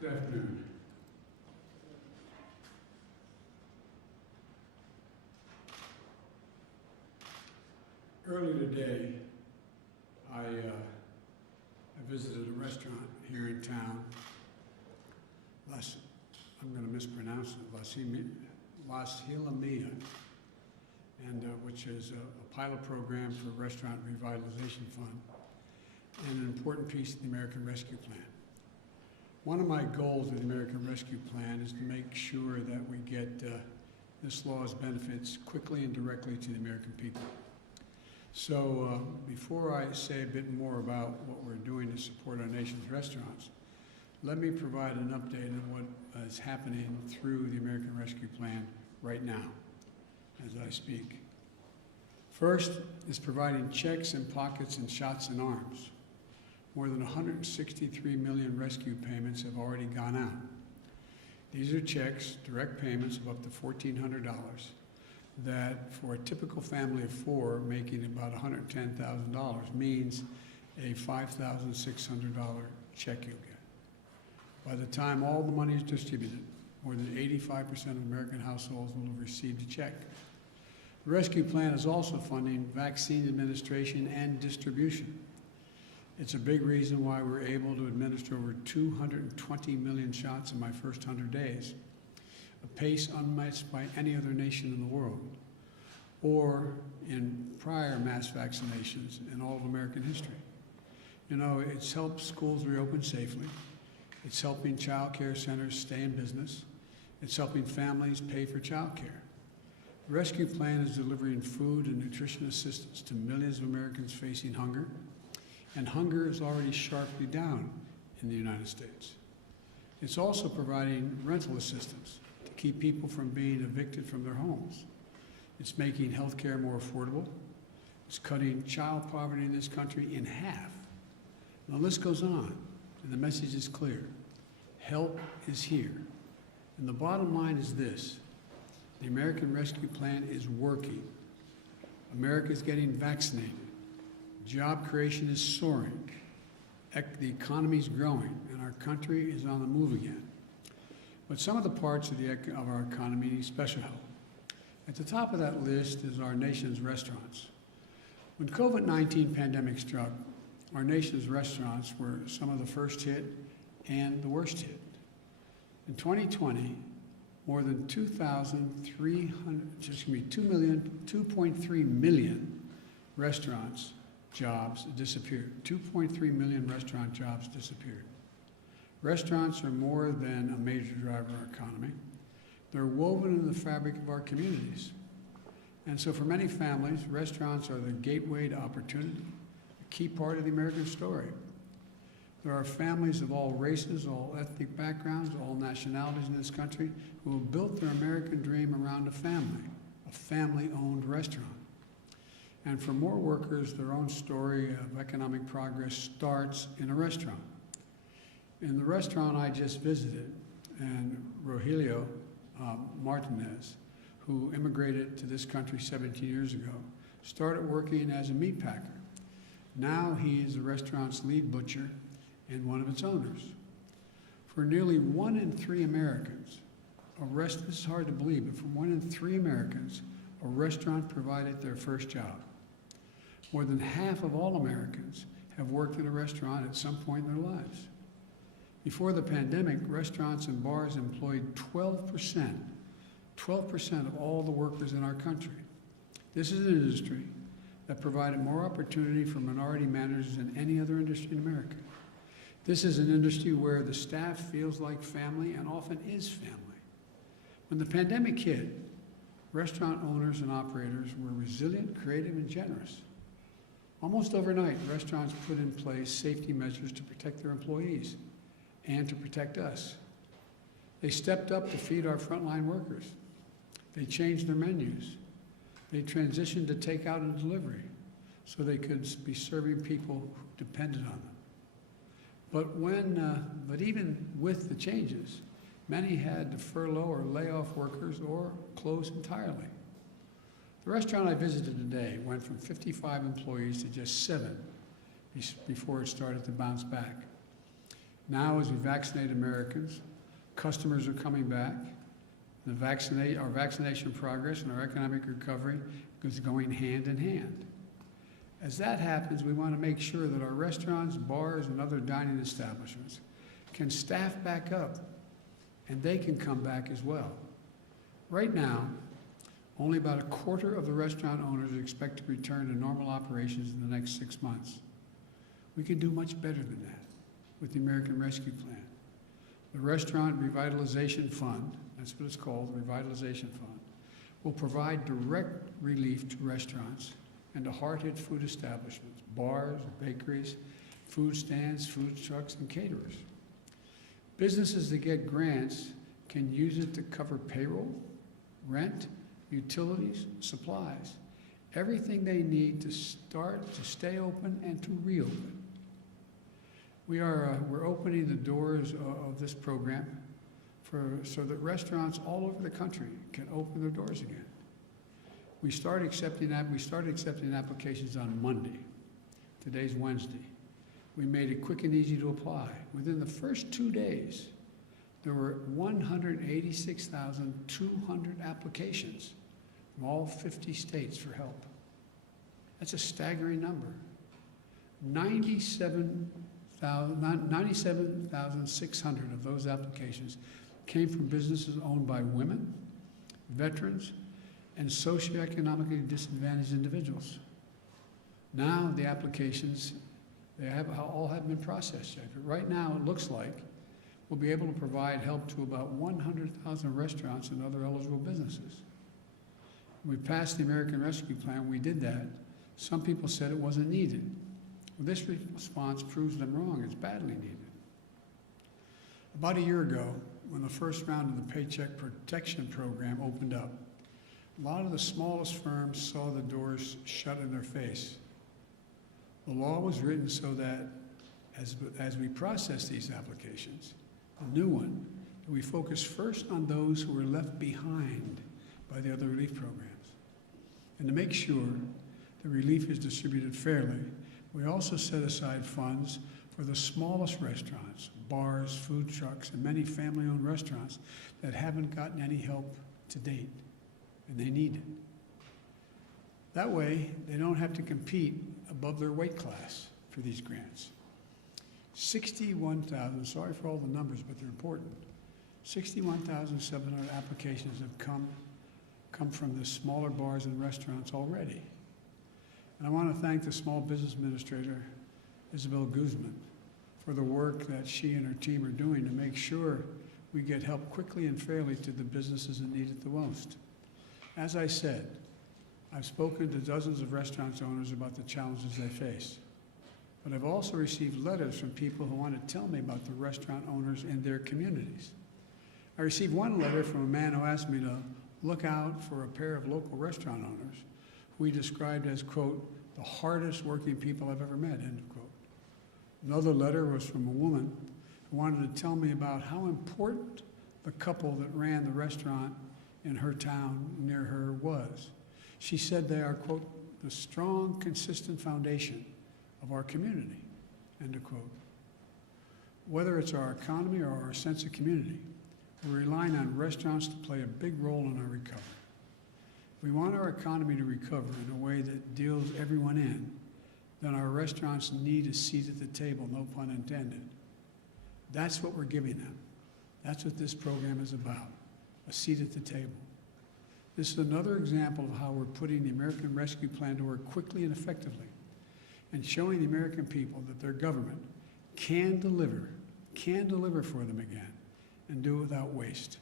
Good afternoon. Earlier today, I visited a restaurant here in town. I'm going to mispronounce it, Las Hilamia, and which is a pilot program for Restaurant Revitalization Fund and an important piece of the American Rescue Plan. One of my goals of the American Rescue Plan is to make sure that we get this law's benefits quickly and directly to the American people. So before I say a bit more about what we're doing to support our nation's restaurants, let me provide an update on what is happening through the American Rescue Plan right now as I speak. First is providing checks in pockets and shots in arms. More than 163 million rescue payments have already gone out. These are checks, direct payments of up to $1,400 that for a typical family of four making about $110,000 means a $5,600 check you'll get. By the time all the money is distributed, more than 85% of American households will have received a check. The Rescue Plan is also funding vaccine administration and distribution. It's a big reason why we're able to administer over 220 million shots in my first 100 days, a pace unmatched by any other nation in the world, or in prior mass vaccinations in all of American history. You know, it's helped schools reopen safely. It's helping child care centers stay in business. It's helping families pay for child care. The Rescue Plan is delivering food and nutrition assistance to millions of Americans facing hunger, and hunger is already sharply down in the United States. It's also providing rental assistance to keep people from being evicted from their homes. It's making health care more affordable. It's cutting child poverty in this country in half. And the list goes on, and the message is clear. Help is here. And the bottom line is this: the American Rescue Plan is working. America is getting vaccinated. Job creation is soaring. The economy is growing, and our country is on the move again. But some of the parts of our economy need special help. At the top of that list is our nation's restaurants. When COVID-19 pandemic struck, our nation's restaurants were some of the first hit and the worst hit. In 2020, more than 2.3 million restaurants jobs disappeared. 2.3 million restaurant jobs disappeared. Restaurants are more than a major driver of our economy. They're woven into the fabric of our communities. And so for many families, restaurants are the gateway to opportunity, a key part of the American story. There are families of all races, all ethnic backgrounds, all nationalities in this country who have built their American dream around a family-owned restaurant. And for more workers, their own story of economic progress starts in a restaurant. In the restaurant I just visited, and Rogelio Martinez, who immigrated to this country 17 years ago, started working as a meat packer. Now he is the restaurant's lead butcher and one of its owners. For nearly 1 in 3 Americans, this is hard to believe, but for 1 in 3 Americans, a restaurant provided their first job. More than half of all Americans have worked in a restaurant at some point in their lives. Before the pandemic, restaurants and bars employed 12% of all the workers in our country. This is an industry that provided more opportunity for minority managers than any other industry in America. This is an industry where the staff feels like family and often is family. When the pandemic hit, restaurant owners and operators were resilient, creative, and generous. Almost overnight, restaurants put in place safety measures to protect their employees and to protect us. They stepped up to feed our frontline workers. They changed their menus. They transitioned to takeout and delivery so they could be serving people who depended on them. But even with the changes, many had to furlough or lay off workers or close entirely. The restaurant I visited today went from 55 employees to just 7 before it started to bounce back. Now, as we vaccinate Americans, customers are coming back. Our vaccination progress and our economic recovery is going hand in hand. As that happens, we want to make sure that our restaurants, bars, and other dining establishments can staff back up, and they can come back as well. Right now, only about a quarter of the restaurant owners expect to return to normal operations in the next 6 months. We can do much better than that with the American Rescue Plan. The Restaurant Revitalization Fund, that's what it's called, the Revitalization Fund, will provide direct relief to restaurants and to hard-hit food establishments, bars, bakeries, food stands, food trucks, and caterers. Businesses that get grants can use it to cover payroll, rent, utilities, supplies, everything they need to stay open and to reopen. We're opening the doors of this program so that restaurants all over the country can open their doors again. We started accepting applications on Monday. Today's Wednesday. We made it quick and easy to apply. Within the first 2 days, there were 186,200 applications from all 50 states for help. That's a staggering number. 97,600 of those applications came from businesses owned by women, veterans, and socioeconomically disadvantaged individuals. Now the applications, all have been processed yet. But right now it looks like we'll be able to provide help to about 100,000 restaurants and other eligible businesses. When we passed the American Rescue Plan, we did that. Some people said it wasn't needed. Well, this response proves them wrong. It's badly needed. About a year ago, when the first round of the Paycheck Protection Program opened up, a lot of the smallest firms saw the doors shut in their face. The law was written so that as we process these applications, a new one, we focus first on those who were left behind by the other relief programs. And to make sure the relief is distributed fairly, we also set aside funds for the smallest restaurants, bars, food trucks, and many family-owned restaurants that haven't gotten any help to date, and they need it. That way, they don't have to compete above their weight class for these grants. 61,000, sorry for all the numbers, but they're important. 61,700 applications have come from the smaller bars and restaurants already. And I want to thank the Small Business Administrator, Isabel Guzman, for the work that she and her team are doing to make sure we get help quickly and fairly to the businesses that need it the most. As I said, I've spoken to dozens of restaurant owners about the challenges they face. But I've also received letters from people who want to tell me about the restaurant owners in their communities. I received one letter from a man who asked me to look out for a pair of local restaurant owners who he described as, quote, the hardest working people I've ever met, end of quote. Another letter was from a woman who wanted to tell me about how important the couple that ran the restaurant in her town near her was. She said they are, quote, the strong, consistent foundation of our community, end of quote. Whether it's our economy or our sense of community, we're relying on restaurants to play a big role in our recovery. We want our economy to recover in a way that deals everyone in, then our restaurants need a seat at the table, no pun intended. That's what we're giving them. That's what this program is about, a seat at the table. This is another example of how we're putting the American Rescue Plan to work quickly and effectively and showing the American people that their government can deliver for them again and do it without waste.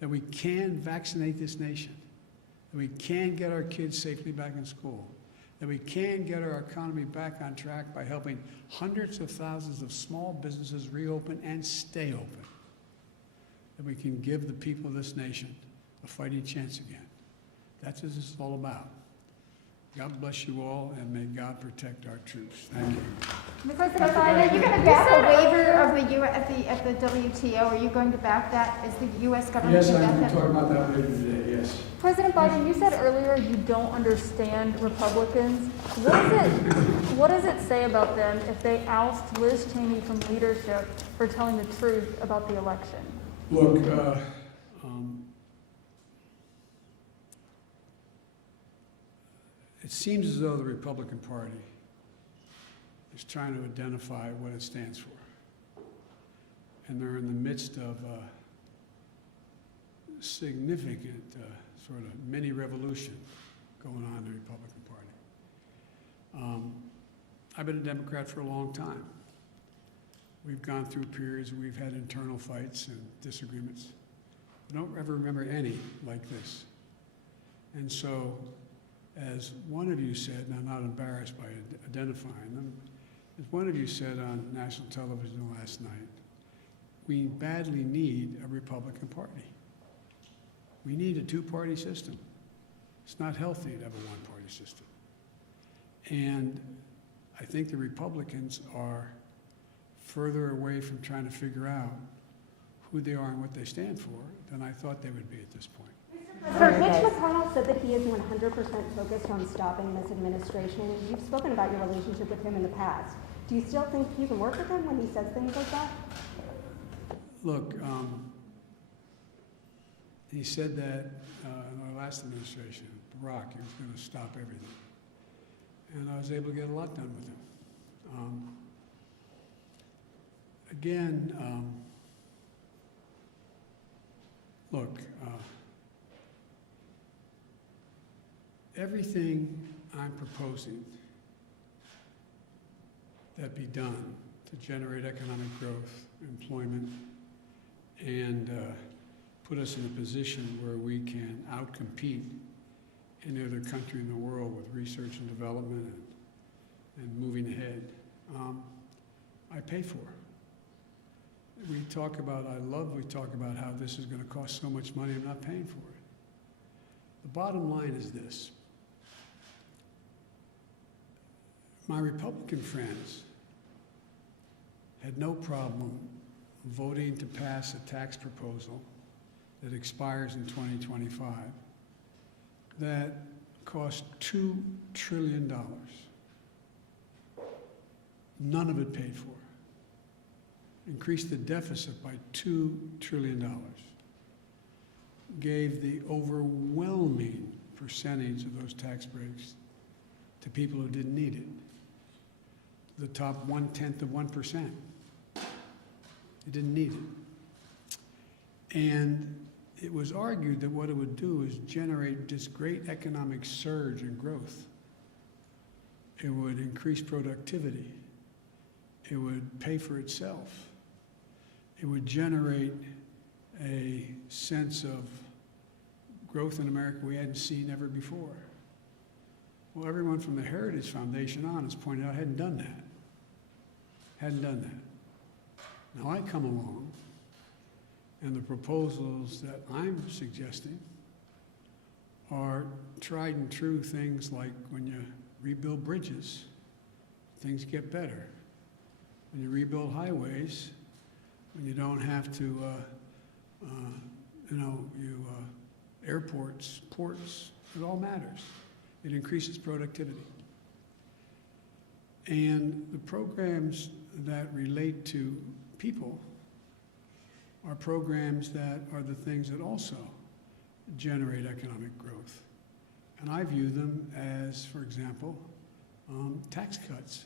That we can vaccinate this nation, that we can get our kids safely back in school, that we can get our economy back on track by helping hundreds of thousands of small businesses reopen and stay open, that we can give the people of this nation a fighting chance again. That's what this is all about. God bless you all, and may God protect our troops. Thank you. Mr. President Biden, you're going to back a waiver of the at the WTO. Are you going to back that? Is the U.S. government Yes, going to I'm back going to that? talk about that later today, yes. President Biden, you said earlier you don't understand Republicans. What does it say about them if they oust Liz Cheney from leadership for telling the truth about the election? Look, it seems as though the Republican Party is trying to identify what it stands for. And they're in the midst of a significant sort of mini revolution going on in the Republican Party. I've been a Democrat for a long time. We've gone through periods where we've had internal fights and disagreements. I don't ever remember any like this. And so, as one of you said, and I'm not embarrassed by identifying them, as one of you said on national television last night, we badly need a Republican Party. We need a two-party system. It's not healthy to have a one-party system. And I think the Republicans are further away from trying to figure out who they are and what they stand for than I thought they would be at this point. Sir, Mitch McConnell said that he is 100% focused on stopping this administration. You've spoken about your relationship with him in the past. Do you still think you can work with him when he says things like that? Look, he said that in our last administration, Barack, he was going to stop everything. And I was able to get a lot done with him. Look, everything I'm proposing that be done to generate economic growth, employment, and put us in a position where we can outcompete any other country in the world with research and development and moving ahead, I pay for. We talk about how this is going to cost so much money, I'm not paying for it. The bottom line is this. My Republican friends had no problem voting to pass a tax proposal that expires in 2025 that cost $2 trillion. None of it paid for. Increased the deficit by $2 trillion. Gave the overwhelming percentage of those tax breaks to people who didn't need it. The top 1/10 of 1%. They didn't need it. And it was argued that what it would do is generate this great economic surge and growth. It would increase productivity. It would pay for itself. It would generate a sense of growth in America we hadn't seen ever before. Well, everyone from the Heritage Foundation on has pointed out hadn't done that. Hadn't done that. Now I come along, and the proposals that I'm suggesting are tried and true things like when you rebuild bridges, things get better. When you rebuild highways, when you don't have to, airports, ports, it all matters. It increases productivity. And the programs that relate to people are programs that are the things that also generate economic growth. And I view them as, for example, tax cuts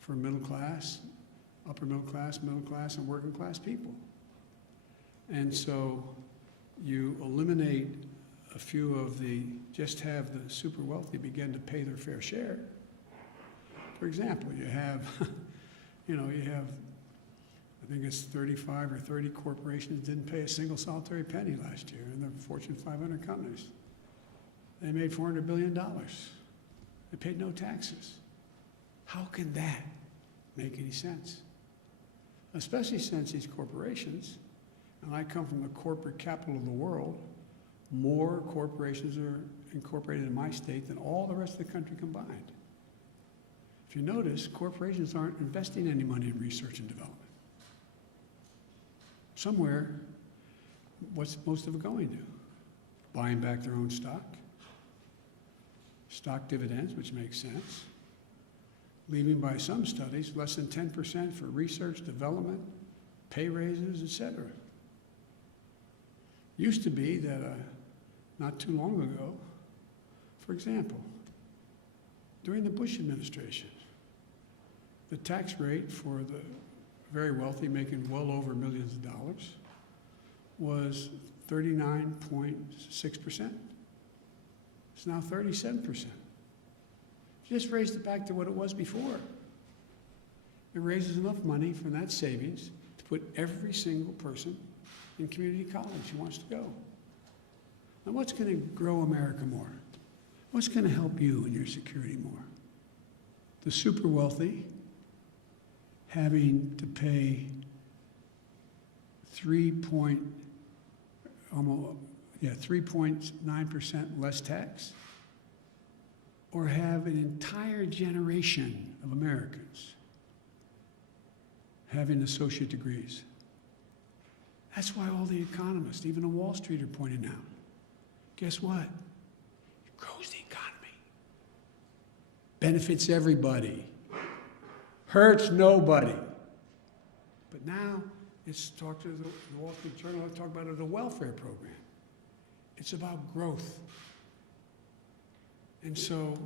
for middle class, upper middle class, and working class people. And so you eliminate a few of just have the super wealthy begin to pay their fair share. For example, you have, I think it's 35 or 30 corporations didn't pay a single solitary penny last year in the Fortune 500 companies. They made $400 billion. They paid no taxes. How can that make any sense? Especially since these corporations, and I come from the corporate capital of the world, more corporations are incorporated in my state than all the rest of the country combined. If you notice, corporations aren't investing any money in research and development. Somewhere, what's most of it going to? Buying back their own stock, stock dividends, which makes sense, leaving by some studies less than 10% for research, development, pay raises, etc. Used to be that not too long ago, for example, during the Bush administration, the tax rate for the very wealthy making well over millions of dollars was 39.6%. It's now 37%. Just raised it back to what it was before. It raises enough money from that savings to put every single person in community college who wants to go. Now, what's going to grow America more? What's going to help you and your security more? The super wealthy having to pay 3.9% less tax, or have an entire generation of Americans having associate degrees. That's why all the economists, even on Wall Street, are pointing out, guess what? It grows the economy. Benefits everybody. Hurts nobody. But now, it's talked to the Wall Street Journal, talk about it as a welfare program. It's about growth. And so,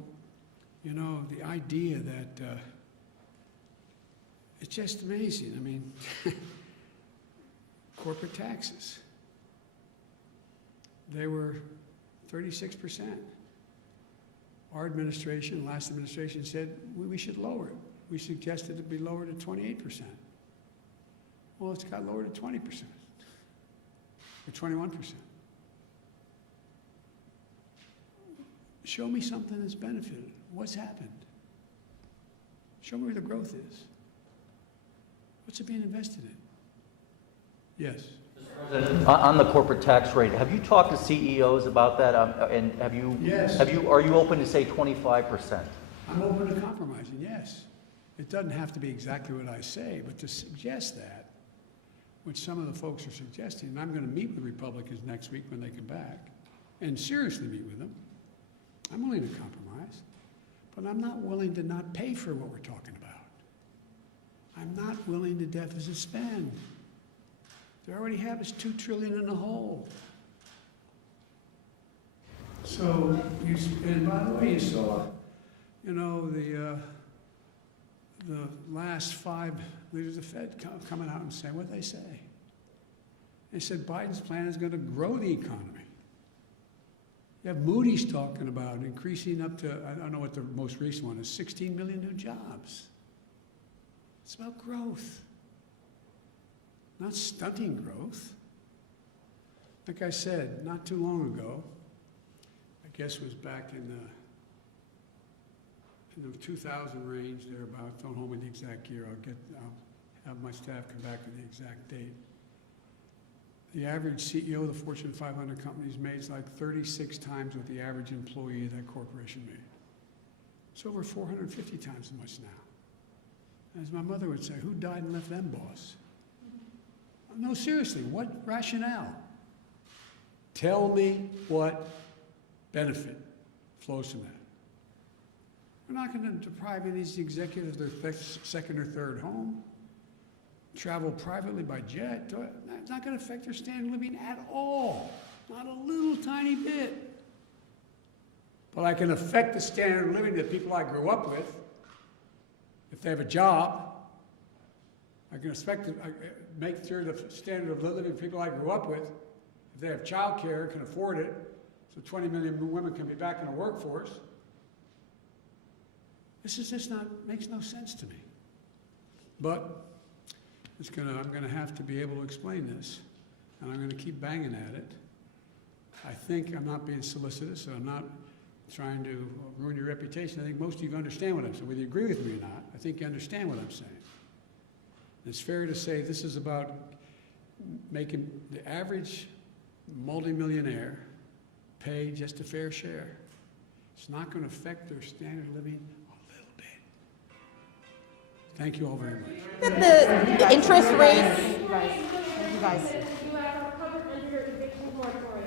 you know, the idea that it's just amazing. I mean, corporate taxes, they were 36%. Our administration, last administration, said we should lower it. We suggested it be lowered to 28%. Well, it's got lowered to 20%, or 21%. Show me something that's benefited. What's happened? Show me where the growth is. What's it being invested in? Yes. On the corporate tax rate, have you talked to CEOs about that? And have you? Yes. Are you open to say 25%? I'm open to compromising, yes. It doesn't have to be exactly what I say, but to suggest that, which some of the folks are suggesting, and I'm going to meet with Republicans next week when they come back, and seriously meet with them. I'm willing to compromise, but I'm not willing to not pay for what we're talking about. I'm not willing to deficit spend. They already have us $2 trillion in the hole. So, and by the way, you saw, you know, the last 5 leaders of the Fed coming out and saying what they say. They said Biden's plan is going to grow the economy. You have Moody's talking about increasing up to, I don't know what the most recent one is, 16 million new jobs. It's about growth, not stunting growth. Like I said, not too long ago, I guess it was back in the 2000 range, thereabouts. Don't hold me the exact year. I'll have my staff come back with the exact date. The average CEO of the Fortune 500 companies makes like 36 times what the average employee of that corporation made. It's over 450 times as much now. As my mother would say, who died and left them boss? No, seriously, what rationale? Tell me what benefit flows from that. We're not going to deprive any of these executives of their second or third home, travel privately by jet. It's not going to affect their standard of living at all, not a little tiny bit. But I can affect the standard of living that people I grew up with. If they have a job, I can make sure the standard of living of people I grew up with, if they have child care, can afford it, so 20 million women can be back in the workforce. This is just makes no sense to me. But I'm gonna have to be able to explain this, and I'm gonna keep banging at it. I think I'm not being solicitous, and I'm not trying to ruin your reputation. I think most of you understand what I'm saying. Whether you agree with me or not, I think you understand what I'm saying. It's fair to say this is about making the average multimillionaire pay just a fair share. It's not going to affect their standard of living a little bit. Thank you all very much. The interest rates, You guys. You are covered under your eviction moratorium.